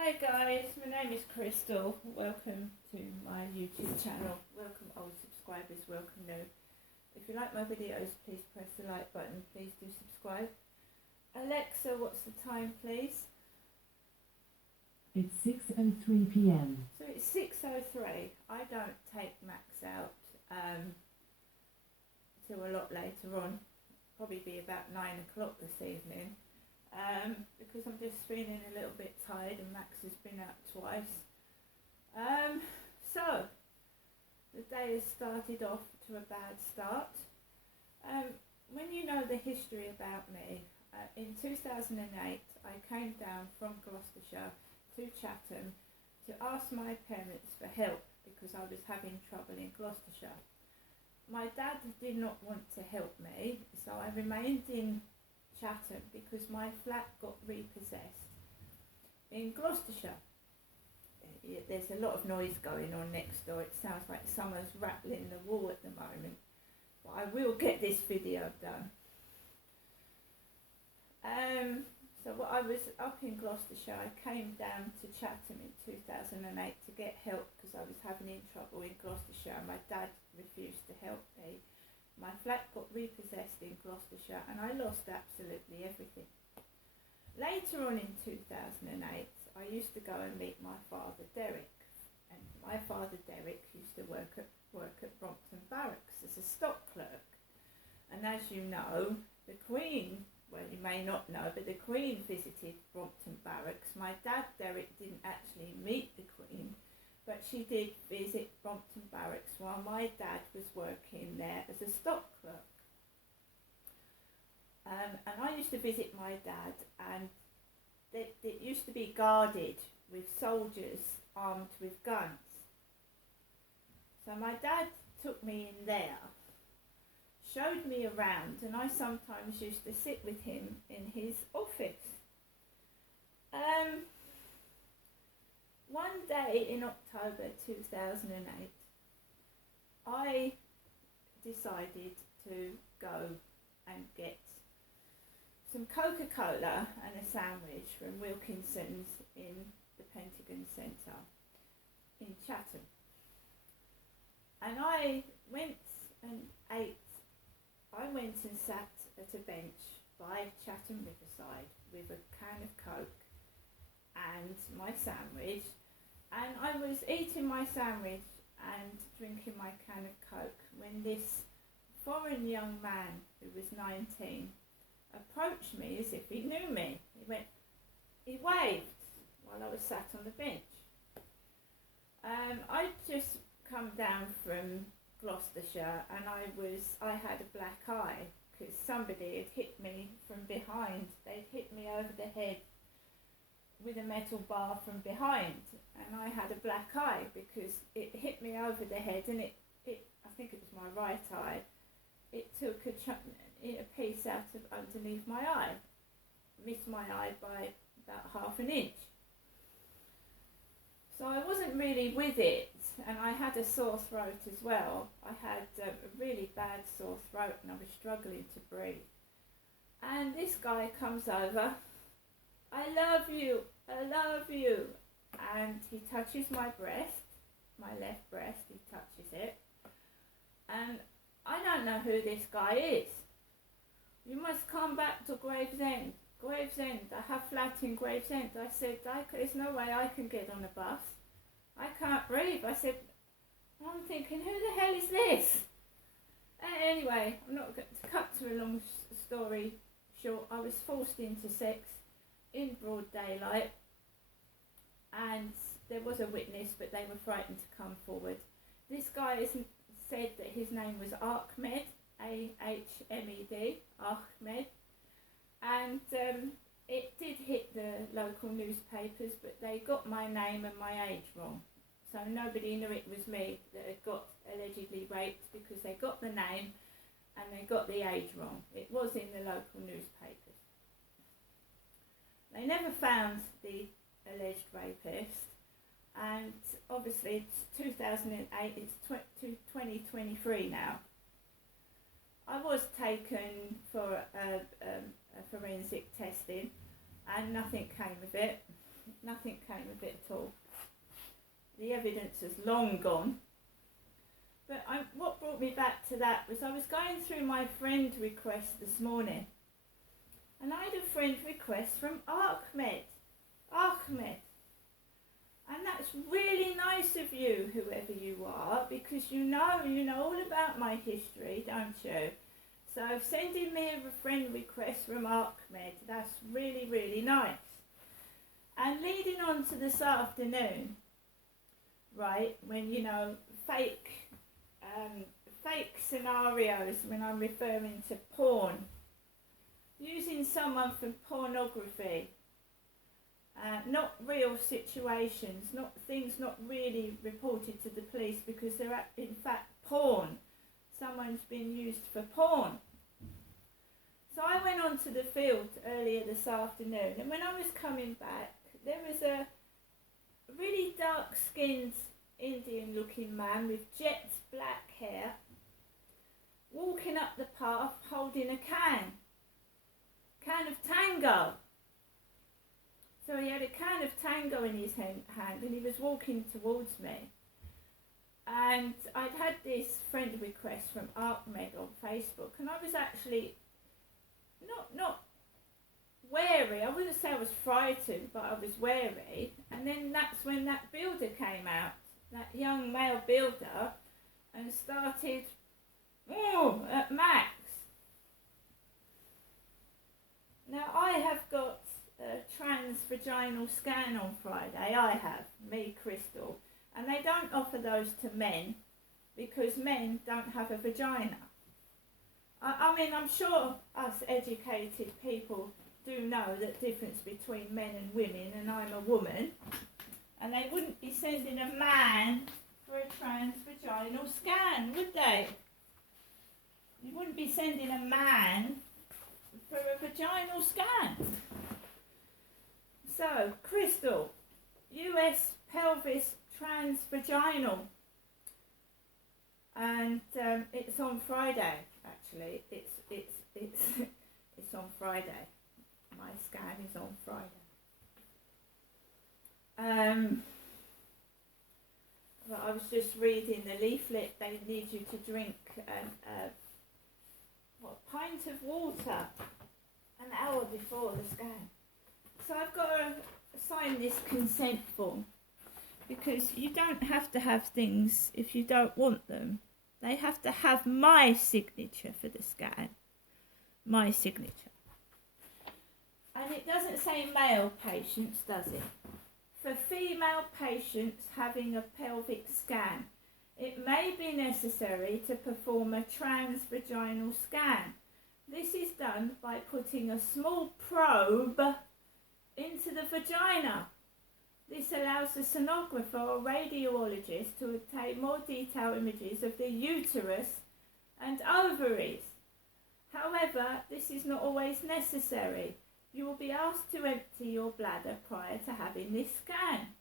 Hi guys, my name is Crystal. Welcome to my YouTube channel. Welcome old subscribers, welcome new. If you like my videos, please press the like button. Please do subscribe. Alexa, what's the time please? It's 6:03 p.m. So it's 6:03. I don't take Max out till a lot later on. Probably be about 9 o'clock this evening. Because I'm just feeling a little bit tired and Max has been out twice. So, the day has started off to a bad start. When you know the history about me, in 2008 I came down from Gloucestershire to Chatham to ask my parents for help because I was having trouble in Gloucestershire. My dad did not want to help me, so I remained in Chatham because my flat got repossessed. In Gloucestershire, there's a lot of noise going on next door. It sounds like someone's rattling the wall at the moment, but I will get this video done. So when I was up in Gloucestershire, I came down to Chatham in 2008 to get help because I was having trouble in Gloucestershire. My dad refused to help me. My flat got repossessed in Gloucestershire and I lost absolutely everything. Later on in 2008, I used to go and meet my father Derek. And my father Derek used to work at Brompton Barracks as a stock clerk. And as you know, the Queen, well you may not know, but the Queen visited Brompton Barracks. My dad Derek didn't actually meet the Queen, but she did visit Brompton Barracks while my dad was working there as a stock clerk. And I used to visit my dad, and it used to be guarded with soldiers armed with guns. So my dad took me in there, showed me around, and I sometimes used to sit with him in his office. One day in October 2008, I decided to go and get some Coca-Cola and a sandwich from Wilkinson's in the Pentagon Centre in Chatham. And I went and sat at a bench by Chatham Riverside with a can of Coke and my sandwich, and I was eating my sandwich and drinking my can of Coke when this foreign young man who was 19 approached me as if he knew me. He waved while I was sat on the bench. I'd just come down from Gloucestershire and I had a black eye because somebody had hit me from behind. They'd hit me over the head with a metal bar from behind, and I had a black eye because it hit me over the head, and it I think it was my right eye. It took a piece out of underneath my eye, missed my eye by about half an inch. So I wasn't really with it, and I had a sore throat as well. I had a really bad sore throat and I was struggling to breathe. And this guy comes over, I love you, and he touches my breast, my left breast, he touches it, and I don't know who this guy is. You must come back to Gravesend. I have flat in Gravesend. I said, there's no way I can get on a bus. I can't breathe. I said, I'm thinking, who the hell is this? Anyway, I'm not going to cut to a long story short. I was forced into sex in broad daylight, and there was a witness, but they were frightened to come forward. This guy said that his name was Ahmed, Ahmed, Ahmed, and it did hit the local newspapers, but they got my name and my age wrong. So nobody knew it was me that had got allegedly raped because they got the name and they got the age wrong. It was in the local newspapers. They never found the alleged rapist, and obviously it's 2008, it's 2023 now. I was taken for a forensic testing and nothing came of it. nothing came of it at all. The evidence is long gone. But what brought me back to that was I was going through my friend requests this morning, and I had a friend request from Ahmed. And that's really nice of you, whoever you are, because you know all about my history, don't you? So sending me a friend request from Ahmed, that's really, really nice. And leading on to this afternoon, right, when, fake scenarios, when I'm referring to porn, using someone for pornography, not real situations, not things not really reported to the police because they're in fact porn. Someone's been used for porn. So I went onto the field earlier this afternoon, and when I was coming back, there was a really dark-skinned Indian-looking man with jet black hair walking up the path holding a can of Tango. So he had a can of Tango in his hand and he was walking towards me. And I'd had this friend request from Ahmed on Facebook, and I was actually not wary. I wouldn't say I was frightened, but I was wary. And then that's when that builder came out, that young male builder, and started at Max. Now I have got a transvaginal scan on Friday. I have, me, Crystal, and they don't offer those to men because men don't have a vagina. I mean, I'm sure us educated people do know the difference between men and women, and I'm a woman, and they wouldn't be sending a man for a transvaginal scan, would they? You wouldn't be sending a man for a vaginal scan. So, Crystal, US pelvis transvaginal, and it's on Friday. Actually, it's on Friday. My scan is on Friday. Well, I was just reading the leaflet. They need you to drink a pint of water an hour before the scan. So I've got to sign this consent form because you don't have to have things if you don't want them. They have to have my signature for the scan. My signature. And it doesn't say male patients, does it? For female patients having a pelvic scan, it may be necessary to perform a transvaginal scan. This is done by putting a small probe into the vagina. This allows the sonographer or radiologist to obtain more detailed images of the uterus and ovaries. However, this is not always necessary. You will be asked to empty your bladder prior to having this scan.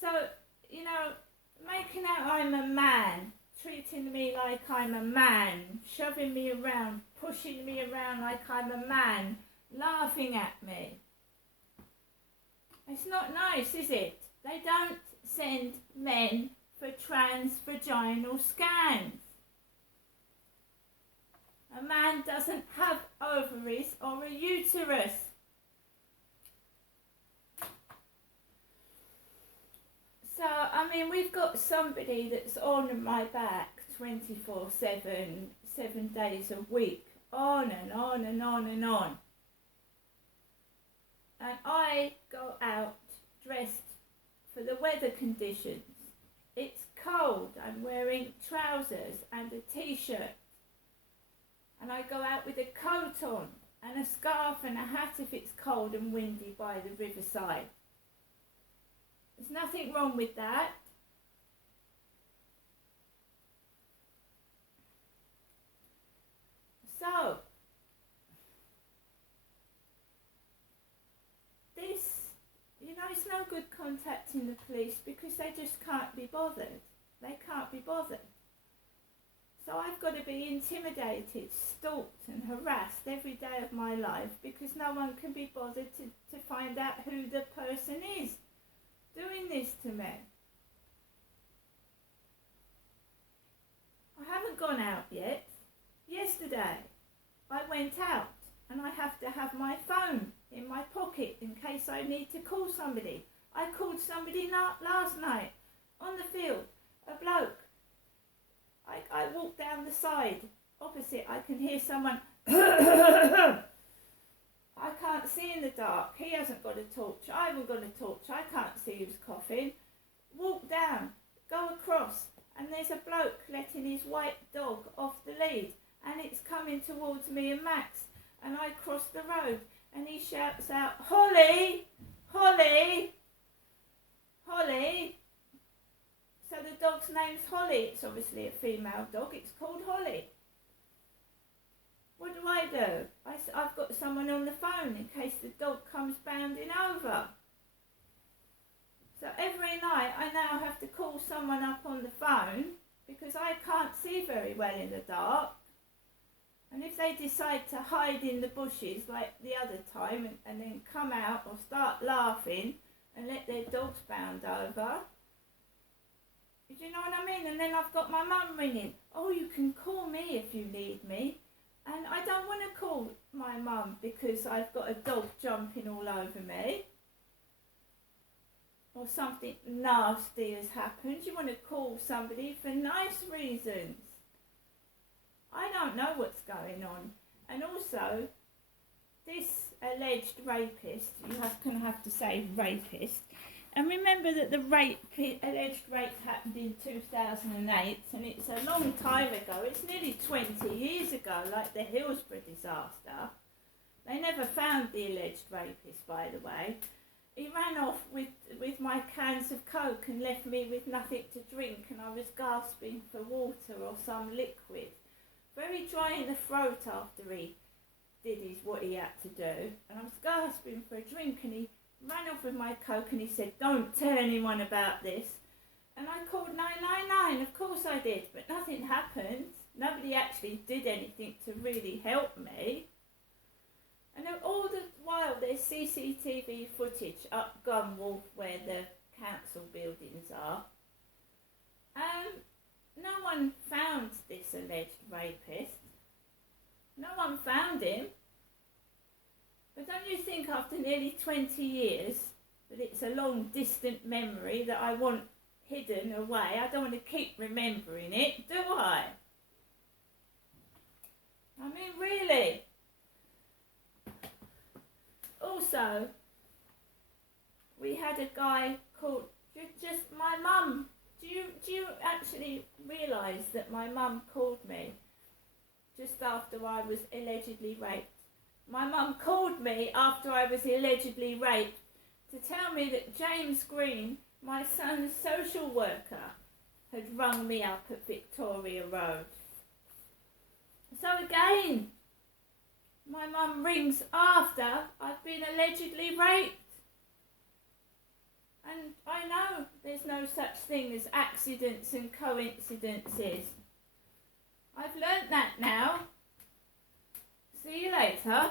So, making out I'm a man, treating me like I'm a man, shoving me around, pushing me around like I'm a man, laughing at me. It's not nice, is it? They don't send men for transvaginal scans. A man doesn't have ovaries or a uterus. So, we've got somebody that's on my back 24/7, 7 days a week, on and on and on and on. And I go out dressed for the weather conditions. It's cold. I'm wearing trousers and a t-shirt. And I go out with a coat on and a scarf and a hat if it's cold and windy by the riverside. There's nothing wrong with that. So, it's no good contacting the police because they just can't be bothered. They can't be bothered. So I've got to be intimidated, stalked and harassed every day of my life because no one can be bothered to find out who the person is doing this to me. I haven't gone out yet. Yesterday I went out and I have to have my phone in my pocket in case I need to call somebody. I called somebody last night on the field, a bloke. I walked down the side opposite. I can hear someone. I can't see in the dark. He hasn't got a torch. I haven't got a torch. I can't see who's coughing. Walk down, go across, and there's a bloke letting his white dog off the lead, and it's coming towards me and Max. And I cross the road, and he shouts out, "Holly, Holly, Holly." So the dog's name's Holly. It's obviously a female dog. It's called Holly. What do? I've got someone on the phone in case the dog comes bounding over. So every night I now have to call someone up on the phone because I can't see very well in the dark. And if they decide to hide in the bushes like the other time and then come out or start laughing and let their dogs bound over, do you know what I mean? And then I've got my mum ringing. "Oh, you can call me if you need me." And I don't want to call my mum because I've got a dog jumping all over me. Or something nasty has happened. You want to call somebody for nice reasons. I don't know what's going on. And also, this alleged rapist, you have to say rapist, and remember that the alleged rape happened in 2008, and it's a long time ago. It's nearly 20 years ago, like the Hillsborough disaster. They never found the alleged rapist, by the way. He ran off with my cans of Coke and left me with nothing to drink, and I was gasping for water or some liquid. Very dry in the throat after he did what he had to do, and I was gasping for a drink, and he ran off with my Coke and he said, "Don't tell anyone about this." And I called 999, of course I did, but nothing happened. Nobody actually did anything to really help me. And all the while there's CCTV footage up Gunwolf where the council buildings are. No one found this alleged rapist. No one found him. But don't you think after nearly 20 years that it's a long distant memory that I want hidden away? I don't want to keep remembering it, do I? I mean, really. Also, we had a guy called, just my mum. Do you actually realise that my mum called me just after I was allegedly raped? My mum called me after I was allegedly raped to tell me that James Green, my son's social worker, had rung me up at Victoria Road. So again, my mum rings after I've been allegedly raped. And I know there's no such thing as accidents and coincidences. I've learnt that now. See you later.